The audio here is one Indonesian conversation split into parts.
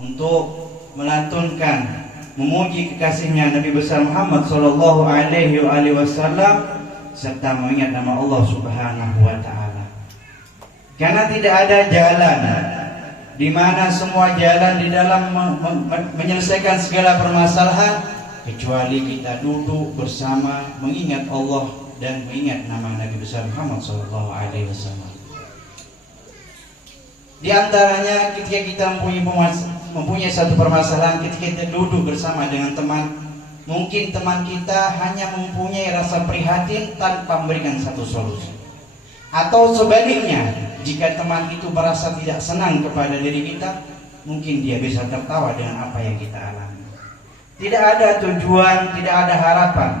untuk melantunkan memuji kekasihnya Nabi besar Muhammad sallallahu alaihi wasallam serta mengingat nama Allah Subhanahu wa taala. Karena tidak ada jalan di mana semua jalan di dalam menyelesaikan segala permasalahan kecuali kita duduk bersama mengingat Allah dan mengingat nama Nabi besar Muhammad sallallahu alaihi wasallam. Di antaranya ketika kita mempunyai satu permasalahan, ketika kita duduk bersama dengan teman, mungkin teman kita hanya mempunyai rasa prihatin tanpa memberikan satu solusi. Atau sebaliknya, jika teman itu merasa tidak senang kepada diri kita, mungkin dia bisa tertawa dengan apa yang kita alami. Tidak ada tujuan, tidak ada harapan,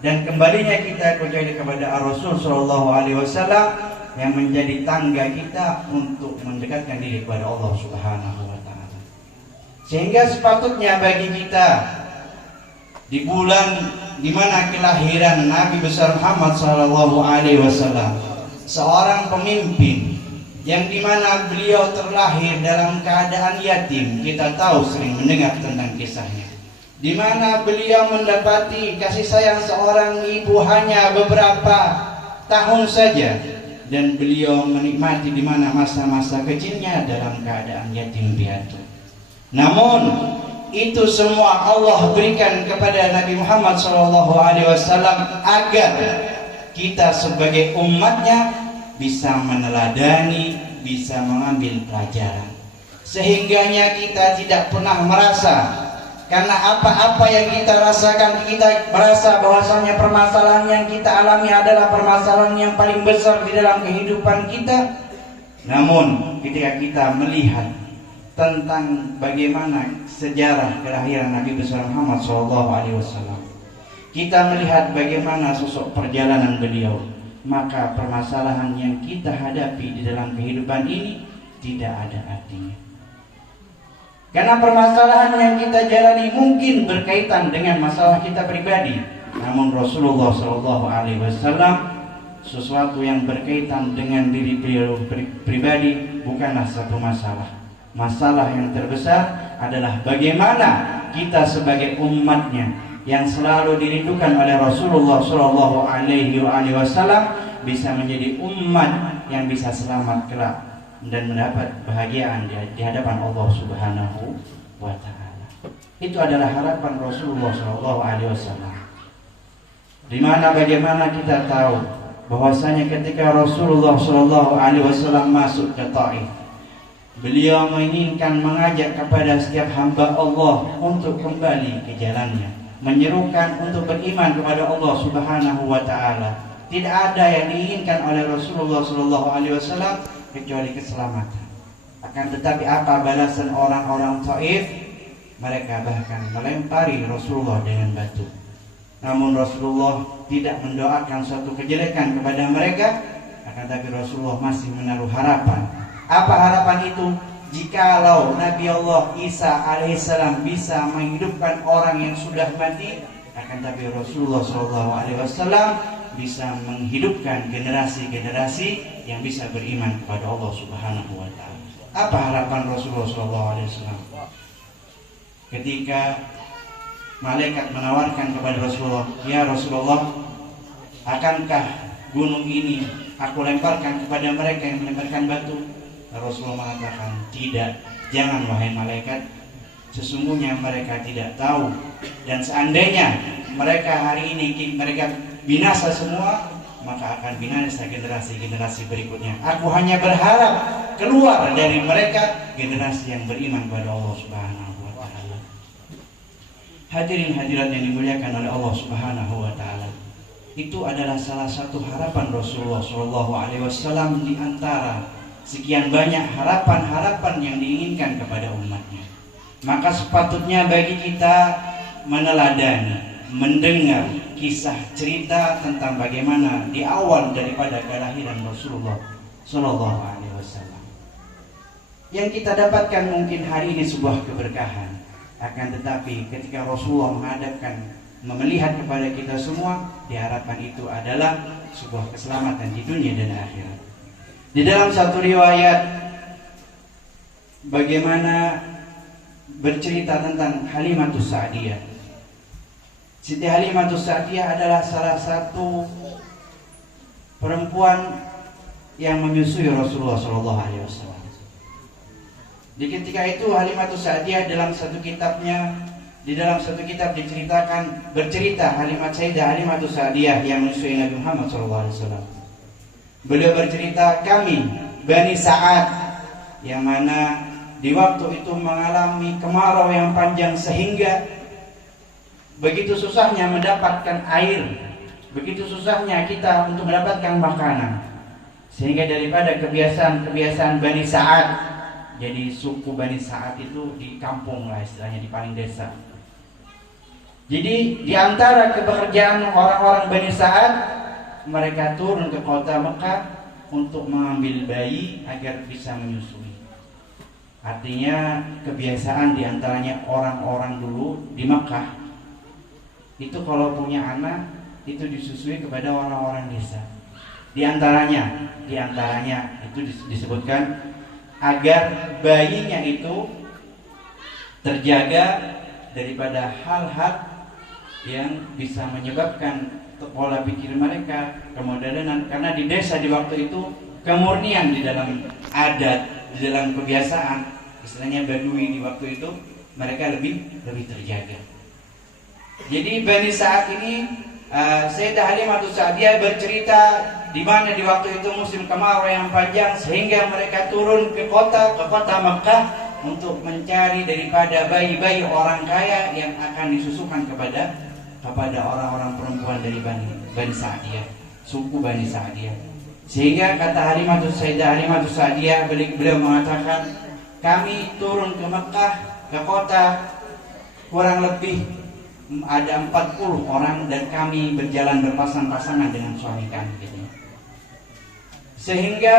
dan kembalinya kita kecuali kepada Rasul sallallahu alaihi wasallam yang menjadi tangga kita untuk mendekatkan diri kepada Allah Subhanahu wa taala. Sehingga sepatutnya bagi kita di bulan di mana kelahiran Nabi besar Muhammad sallallahu alaihi wasallam, seorang pemimpin yang di mana beliau terlahir dalam keadaan yatim, kita tahu sering mendengar tentang kisahnya. Di mana beliau mendapati kasih sayang seorang ibu hanya beberapa tahun saja. Dan beliau menikmati di mana masa-masa kecilnya dalam keadaan yatim piatu. Namun itu semua Allah berikan kepada Nabi Muhammad SAW agar kita sebagai umatnya bisa meneladani, bisa mengambil pelajaran. Sehingganya kita tidak pernah merasa karena apa-apa yang kita rasakan, kita merasa bahwasanya permasalahan yang kita alami adalah permasalahan yang paling besar di dalam kehidupan kita. Namun ketika kita melihat tentang bagaimana sejarah kelahiran Nabi besar Muhammad SAW, kita melihat bagaimana sosok perjalanan beliau, maka permasalahan yang kita hadapi di dalam kehidupan ini tidak ada artinya. Karena permasalahan yang kita jalani mungkin berkaitan dengan masalah kita pribadi, namun Rasulullah SAW sesuatu yang berkaitan dengan diri beliau pribadi bukanlah satu masalah. Masalah yang terbesar adalah bagaimana kita sebagai umatnya yang selalu dirindukan oleh Rasulullah SAW bisa menjadi umat yang bisa selamat kelak dan mendapat kebahagiaan di hadapan Allah Subhanahu wa taala. Itu adalah harapan Rasulullah SAW. Di mana bagaimana kita tahu bahwasanya ketika Rasulullah SAW masuk ke Taif, beliau menginginkan mengajak kepada setiap hamba Allah untuk kembali ke jalannya, menyerukan untuk beriman kepada Allah Subhanahu wa taala. Tidak ada yang diinginkan oleh Rasulullah SAW kecuali keselamatan. Akan tetapi apa balasan orang-orang Taif? Mereka bahkan melempari Rasulullah dengan batu. Namun Rasulullah tidak mendoakan suatu kejelekan kepada mereka. Akan tetapi Rasulullah masih menaruh harapan. Apa harapan itu? Jikalau Nabi Allah Isa alaihissalam bisa menghidupkan orang yang sudah mati, akan tetapi Rasulullah SAW bisa menghidupkan generasi-generasi yang bisa beriman kepada Allah Subhanahu wa taala. Apa harapan Rasulullah SAW? Ketika malaikat menawarkan kepada Rasulullah, "Ya Rasulullah, akankah gunung ini aku lemparkan kepada mereka yang melemparkan batu?" Rasulullah mengatakan, "Tidak, jangan wahai malaikat. Sesungguhnya mereka tidak tahu, dan seandainya mereka hari ini mereka binasa semua, maka akan binasa generasi-generasi berikutnya. Aku hanya berharap keluar dari mereka generasi yang beriman kepada Allah Subhanahu wa taala." Hadirin hadirat yang dimuliakan oleh Allah Subhanahu wa taala, itu adalah salah satu harapan Rasulullah SAW di antara sekian banyak harapan-harapan yang diinginkan kepada umatnya. Maka sepatutnya bagi kita meneladani, mendengar kisah cerita tentang bagaimana di awal daripada kelahiran Rasulullah SAW. Yang kita dapatkan mungkin hari ini sebuah keberkahan, akan tetapi ketika Rasulullah melihat kepada kita semua, diharapkan itu adalah sebuah keselamatan di dunia dan akhirat. Di dalam satu riwayat, bagaimana bercerita tentang Halimatus Sa'diyah. Siti Halimatus Sa'diyah adalah salah satu perempuan yang menyusui Rasulullah SAW. Di ketika itu Halimatus Sa'diyah di dalam satu kitab bercerita Sayyidah Halimatus Sa'diyah yang menyusui Nabi Muhammad SAW. Beliau bercerita, kami Bani Sa'ad, yang mana di waktu itu mengalami kemarau yang panjang sehingga begitu susahnya mendapatkan air, begitu susahnya kita untuk mendapatkan makanan, sehingga daripada kebiasaan Bani Sa'ad, jadi suku Bani Sa'ad itu di kampung lah istilahnya, di paling desa. Jadi di antara kepekerjaan orang-orang Bani Sa'ad, mereka turun ke kota Mekah untuk mengambil bayi agar bisa menyusui. Artinya kebiasaan di antaranya orang-orang dulu di Mekah itu kalau punya anak itu disusui kepada orang-orang desa. Di antaranya itu disebutkan agar bayinya itu terjaga daripada hal-hal yang bisa menyebabkan pola pikir mereka kemodernan, karena di desa di waktu itu kemurnian di dalam adat, di dalam kebiasaan, istilahnya Badui di waktu itu mereka lebih terjaga. Jadi Bani Sa'ad ini, Sayyidah Halimatus Sa'diyah bercerita di mana di waktu itu musim kemarau yang panjang sehingga mereka turun ke kota Mekah untuk mencari daripada bayi-bayi orang kaya yang akan disusukan kepada orang-orang perempuan dari Bani Sa'diyah, suku Bani Sa'diyah. Sehingga kata Sayyidah Halimatus Sa'diyah, beliau mengatakan, kami turun ke Mekah, ke kota, kurang lebih ada 40 orang dan kami berjalan berpasang-pasangan dengan suami kami gitu. Sehingga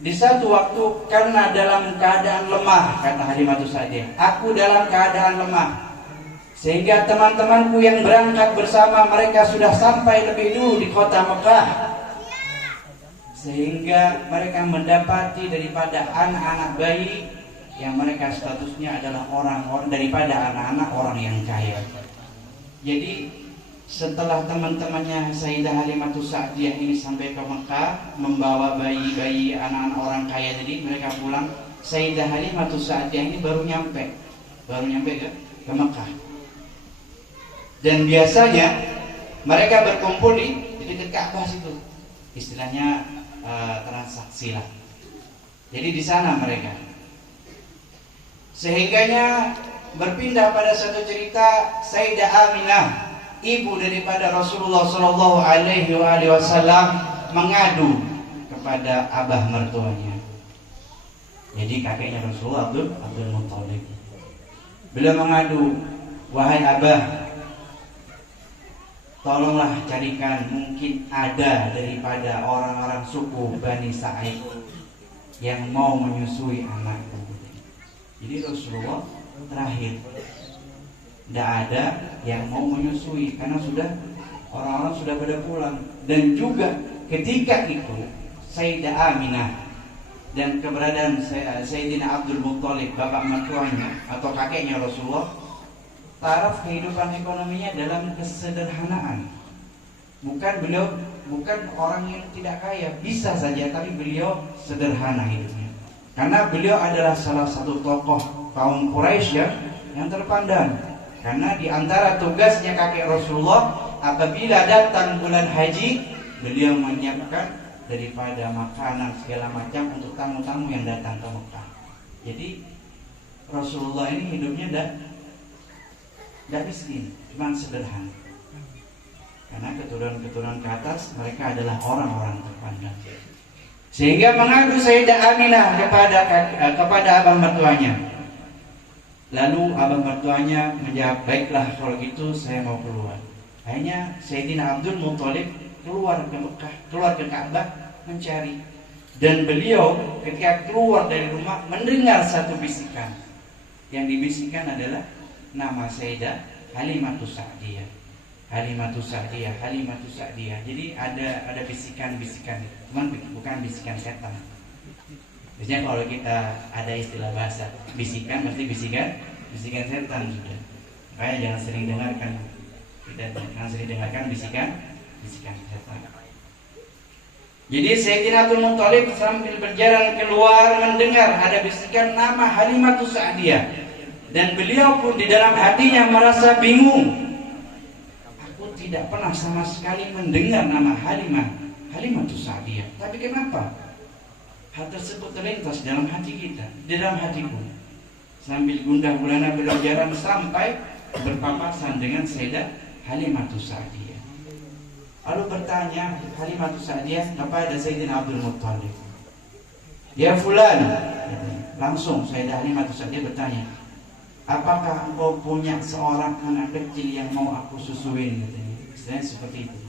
di satu waktu, karena dalam keadaan lemah, kata Halimatus Sa'diyah, aku dalam keadaan lemah, sehingga teman-temanku yang berangkat bersama mereka sudah sampai lebih dulu di kota Mekah, sehingga mereka mendapati daripada anak-anak bayi yang mereka statusnya adalah orang-orang daripada anak-anak orang yang kaya. Jadi setelah teman-temannya Sayyidah Halimatus Sa'diyah ini sampai ke Mekah membawa bayi-bayi anak-anak orang kaya, jadi mereka pulang, Sayyidah Halimatus Sa'diyah ini baru nyampe ke Mekah. Dan biasanya mereka berkumpul di dekat Ka'bah situ, istilahnya transaksi lah. Jadi di sana mereka. Sehingganya berpindah pada satu cerita, Sayyidah Aminah, ibu daripada Rasulullah Shallallahu Alaihi Wasallam, mengadu kepada abah mertuanya. Jadi kakeknya Rasulullah, Abdul Muttalib. Beliau mengadu, wahai abah, tolonglah carikan, mungkin ada daripada orang-orang suku Bani Sa'id yang mau menyusui anakku. Jadi Rasulullah terakhir, tidak ada yang mau menyusui karena orang-orang sudah pada pulang. Dan juga ketika itu Sayyidah Aminah dan keberadaan Sayyidina Abdul Muttalib, bapak mertuanya atau kakeknya Rasulullah, taraf kehidupan ekonominya dalam kesederhanaan. Bukan orang yang tidak kaya, bisa saja, tapi beliau sederhana hidupnya. Karena beliau adalah salah satu tokoh kaum Quraisy yang terpandang. Karena di antara tugasnya kakek Rasulullah, apabila datang bulan haji, beliau menyiapkan daripada makanan segala macam untuk tamu-tamu yang datang ke Mekah. Jadi Rasulullah ini hidupnya tidak miskin, cuma sederhana. Karena keturunan ke atas mereka adalah orang-orang terpandang. Sehingga mengadu Sayyidah Aminah kepada abang mertuanya. Lalu abang mertuanya menjawab, baiklah kalau gitu saya mau keluar. Akhirnya Sayyidina Abdul Muttalib keluar ke Mekah, keluar ke Ka'bah mencari. Dan beliau ketika keluar dari rumah mendengar satu bisikan. Yang dibisikkan adalah nama Sayyidah Halimatus Sa'diyah. Halimatus Sa'diyah. Jadi ada bisikan-bisikan, cuman bukan bisikan setan. Biasanya kalau kita ada istilah bahasa bisikan, berarti bisikan setan sudah. Makanya jangan sering dengarkan, jangan sering dengarkan bisikan setan. Jadi Sayyidina Abdul Muthalib sambil berjalan keluar mendengar ada bisikan nama Halimatus Sa'diyah, dan beliau pun di dalam hatinya merasa bingung. Aku tidak pernah sama sekali mendengar nama Halimatus Sa'diyah. Tapi kenapa hal tersebut terlintas dalam hati kita, di dalam hatiku? Sambil gundah gulana berjalan sampai berpapasan dengan Sayyidah Halimatus Sa'diyah. Lalu bertanya Halimatus Sa'diyah kepada Sayyidina Abdul Muthalib, "Ya fulan," langsung Sayyidah Halimatus Sa'diyah bertanya, "Apakah engkau punya seorang anak kecil yang mau aku susuin?" Katanya. Istilahnya seperti itu.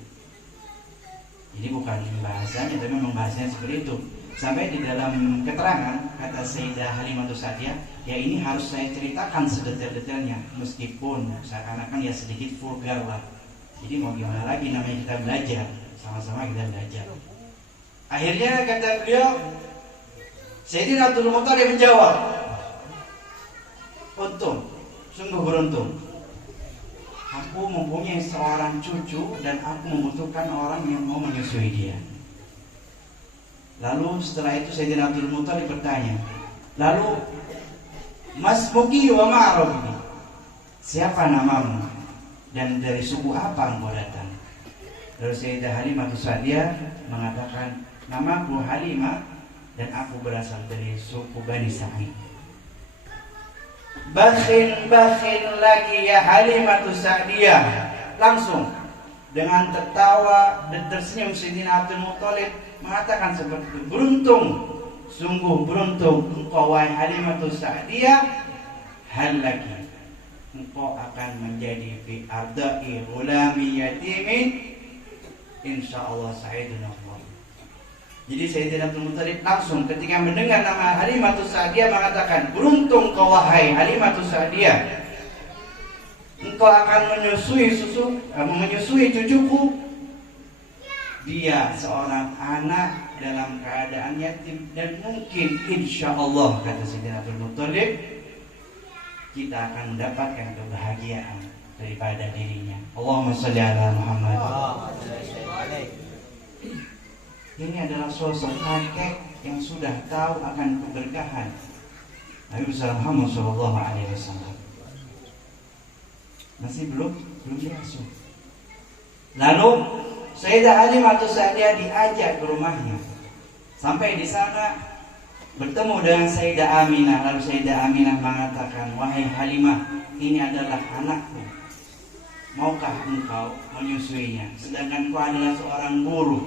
Jadi bukan bahasanya, tapi memang bahasanya seperti itu. Sampai di dalam keterangan kata Sayyidah Halimatus Sa'diyah, ya ini harus saya ceritakan sedetail-detailnya, meskipun seakan-akan ya sedikit vulgar lah. Jadi mau gimana lagi, namanya kita belajar, sama-sama kita belajar. Akhirnya kata beliau, Sayyidina Abdul Muthalib menjawab, "Untung, sungguh beruntung. Aku mempunyai seorang cucu dan aku membutuhkan orang yang mau menyusui dia." Lalu setelah itu Sayyidina Abdul Muthalib bertanya, "Lalu Masmuki wa ma'arabi, siapa namamu dan dari suku apa engkau datang?" Lalu Sayyidah Halimatus Sa'diyah mengatakan, "Namaku Halimah dan aku berasal dari suku Bani Sa'id." "Bakhin lagi ya Halimatus Sa'diyah." Langsung dengan tertawa dan tersenyum Sayyidina Abdul Muthalib mengatakan seperti itu, "Beruntung, sungguh beruntung engkau wahai Halimatus Sa'diyah, hal lagi engkau akan menjadi fi ardai gulami yatimin, insyaallah sa'idun Allah." Jadi Sayyidina Abdul Muthalib langsung ketika mendengar nama Halimatus Sa'diyah mengatakan, "Beruntung kau wahai Halimatus Sa'diyah, engkau akan menyusui cucuku. Dia seorang anak dalam keadaan yatim, dan mungkin insyaallah," kata Sayyidina Abdul Muthalib, "kita akan mendapatkan kebahagiaan daripada dirinya." Allahumma shalli ala Muhammad. Ini adalah sosok kakek yang sudah tahu akan keberkahan Nabi besar Muhammad sallallahu alaihi wasallam. Masih belum diasuh. Lalu Sayyidah Halimatus Sa'diyah diajak ke rumahnya. Sampai di sana bertemu dengan Sayyidah Aminah. Lalu Sayyidah Aminah mengatakan, "Wahai Halimah, ini adalah anakku. Maukah engkau menyusuinya? Sedangkan kau adalah seorang guru,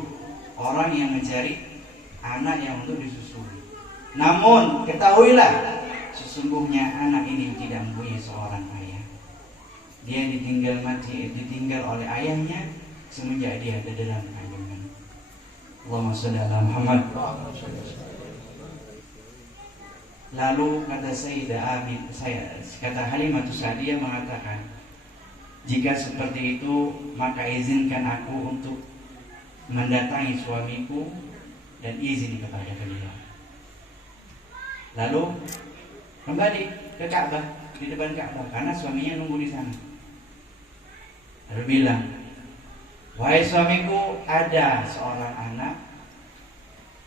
orang yang mencari anak yang untuk disusui. Namun ketahuilah, sesungguhnya anak ini tidak mempunyai seorang ayah. Dia ditinggal oleh ayahnya semenjak dia ada dalam kandungan." Allahumma shalli ala Muhammad. Lalu kata kata Halimatus Sa'diyah mengatakan, "Jika seperti itu, maka izinkan aku untuk mendatangi suamiku dan izin kepada beliau." Lalu kembali ke Ka'bah, di depan Ka'bah, karena suaminya nunggu di sana. Lalu bilang, "Wahai suamiku, ada seorang anak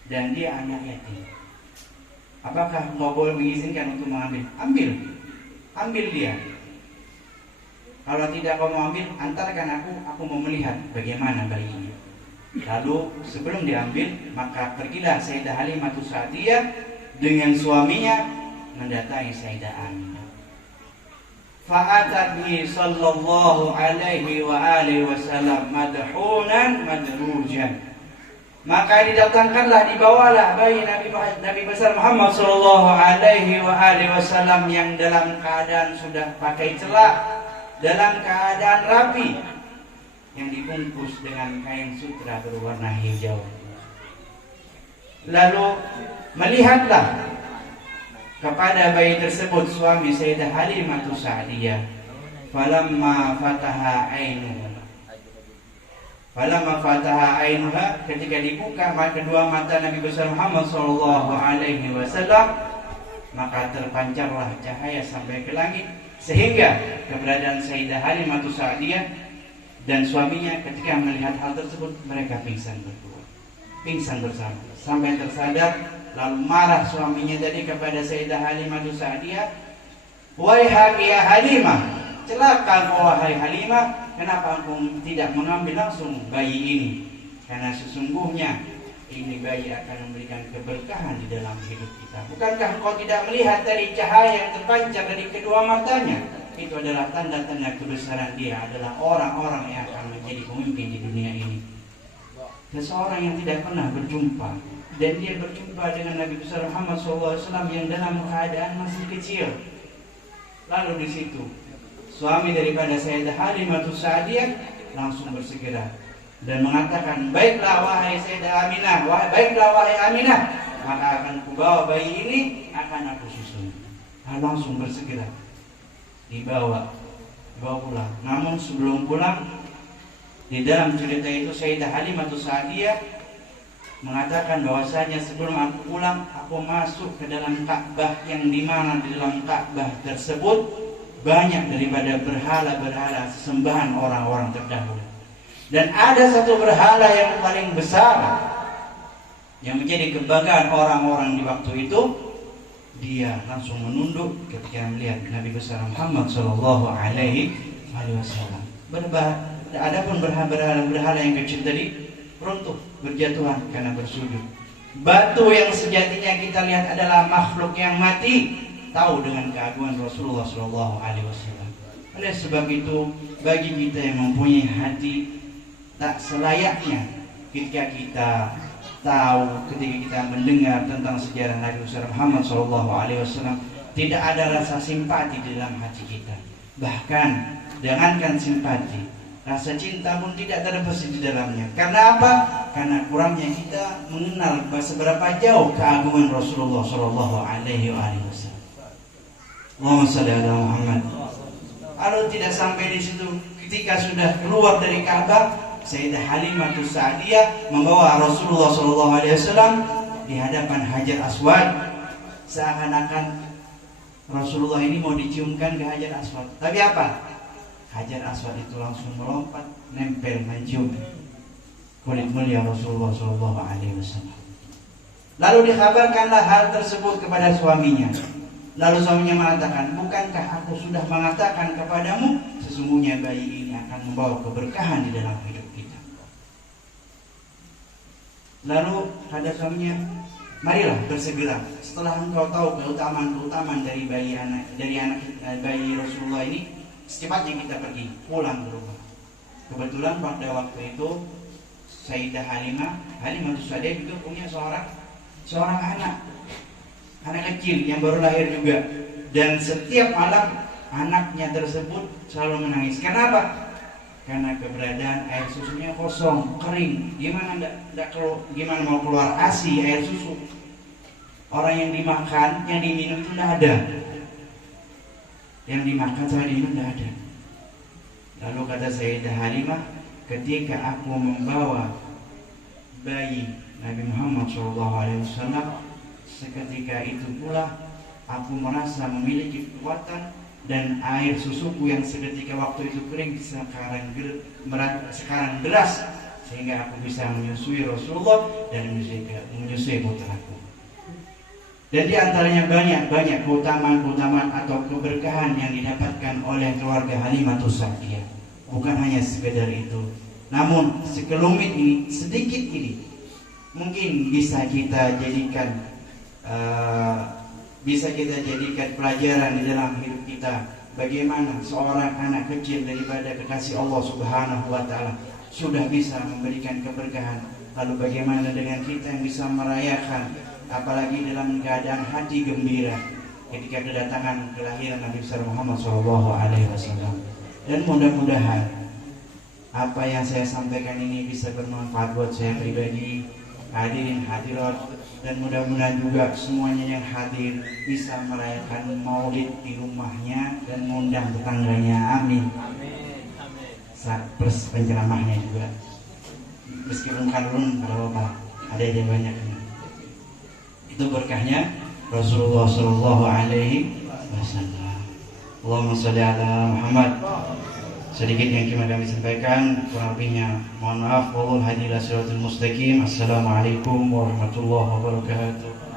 dan dia anak yatim. Apakah engkau boleh mengizinkan untuk mengambil?" Ambil dia. Kalau tidak kau mau ambil, antarkan aku mau melihat bagaimana bayi ini. Lalu sebelum diambil, maka pergilah Sayyidah Halimatus Sa'diyah dengan suaminya mendatangi Sayyidah Aminah. Fa'atat bihi sallallahu alaihi wa alihi wasallam madhunan madrujan. Maka dibawalah bayi Nabi besar Muhammad sallallahu alaihi wa alihi wasallam yang dalam keadaan sudah pakai celak, dalam keadaan rapi, yang dibungkus dengan kain sutra berwarna hijau. Lalu melihatlah kepada bayi tersebut suami Sayyidah Halimatus Sa'diyah. Falamma fataha ainuhu, Falamma fataha ainuha, ketika dibuka kedua mata Nabi besar Muhammad sallallahu alaihi wasallam, maka terpancarlah cahaya sampai ke langit, sehingga keberadaan Sayyidah Halimah Sa'diyah dan suaminya ketika melihat hal tersebut, mereka pingsan berdua, pingsan bersama sampai tersadar. Lalu marah suaminya tadi kepada Sayyidah Halimah Sa'diyah, "Wahai ya Halimah, celaka kau wahai Halimah, kenapa engkau tidak mengambil langsung bayi ini? Karena sesungguhnya ini bayi akan memberikan keberkahan di dalam hidup kita. Bukankah engkau tidak melihat dari cahaya yang terpancar dari kedua matanya? Itu adalah tanda-tanda kebesaran dia adalah orang-orang yang akan menjadi pemimpin di dunia ini." Seseorang yang tidak pernah berjumpa, dan dia berjumpa dengan Nabi besar Muhammad SAW yang dalam keadaan masih kecil. Lalu di situ suami daripada Sayyidah Halimah Sa'diyah langsung bersegera dan mengatakan, "Baiklah wahai Sayyidah Aminah, baiklah wahai Aminah, maka akan kubawa bayi ini, akan aku susun." Langsung bersegera dibawa pulang. Namun sebelum pulang, di dalam cerita itu Sayyidah Halimah Sa'diyah mengatakan bahwasanya sebelum aku pulang, aku masuk ke dalam Ka'bah, yang dimana di dalam Ka'bah tersebut banyak daripada berhala-berhala sembahan orang-orang terdahulu. Dan ada satu berhala yang paling besar yang menjadi kebanggaan orang-orang di waktu itu. Dia langsung menunduk ketika melihat Nabi besar Muhammad sallallahu alaihi wasallam. Adapun berhala yang kecil tadi runtuh, berjatuhan karena bersujud. Batu yang sejatinya kita lihat adalah makhluk yang mati, tahu dengan keagungan Rasulullah sallallahu alaihi wasallam. Oleh sebab itu, bagi kita yang mempunyai hati, tak selayaknya ketika kita tahu, ketika kita mendengar tentang sejarah Nabi besar Muhammad sallallahu alaihi wasallam, tidak ada rasa simpati di dalam hati kita. Bahkan jangankan simpati, rasa cinta pun tidak terbesit di dalamnya. Karena apa? Karena kurangnya kita mengenal seberapa jauh keagungan Rasulullah sallallahu alaihi wasallam. Allahumma shalli ala Muhammad. Lalu tidak sampai di situ, ketika sudah keluar dari Ka'bah, Sayyidah Halimah Sa'diyah membawa Rasulullah SAW di hadapan Hajar Aswad, seakan-akan Rasulullah ini mau diciumkan ke Hajar Aswad. Tapi apa? Hajar Aswad itu langsung melompat, nempel, mencium kulit mulia Rasulullah SAW. Lalu dikabarkanlah hal tersebut kepada suaminya. Lalu suaminya mengatakan, "Bukankah aku sudah mengatakan kepadamu, sesungguhnya bayi ini akan membawa keberkahan di dalam hidup kita." Lalu kata suaminya, "Marilah bersegera. Setelah engkau tahu keutamaan dari bayi Rasulullah ini, secepatnya kita pergi pulang ke rumah." Kebetulan pada waktu itu Sayyidah Halimah Sa'diyah itu punya seorang anak kecil yang baru lahir juga, dan setiap malam anaknya tersebut selalu menangis. Kenapa? Karena keberadaan air susunya kosong, kering. Gimana mau keluar ASI air susu? Orang yang dimakan, yang diminum itu tidak ada. Yang dimakan sama diminum tidak ada. Lalu kata Sayyidah Halimah, ketika aku membawa bayi Nabi Muhammad SAW, seketika itu pula aku merasa memiliki kekuatan, dan air susuku yang seketika waktu itu kering sekarang deras, sehingga aku bisa menyusui Rasulullah dan menyusui putraku. Dan di antaranya banyak keutamaan atau keberkahan yang didapatkan oleh keluarga Halimah Sa'diyah. Bukan hanya sekedar itu, namun sekelumit ini, sedikit ini, mungkin bisa kita jadikan pelajaran di dalam hidup kita. Bagaimana seorang anak kecil daripada kekasih Allah Subhanahu wa Ta'ala sudah bisa memberikan keberkahan. Lalu bagaimana dengan kita yang bisa merayakan, apalagi dalam keadaan hati gembira ketika kedatangan kelahiran Nabi besar Muhammad SAW. Dan mudah-mudahan apa yang saya sampaikan ini bisa bermanfaat buat saya pribadi, hadirin hadirat, dan mudah-mudahan juga semuanya yang hadir bisa merayakan maulid di rumahnya dan mengundang tetangganya. Amin. Plus penceramahnya juga. meskipun karun kalau apa ada yang banyak. Itu berkahnya Rasulullah Shallallahu Alaihi Wasallam. Allahumma sholli ala Muhammad. Sedikit yang kami sampaikan, kurang lebihnya mohon maaf. Wallahul hadi ila siratal mustaqim. Assalamualaikum warahmatullahi wabarakatuh.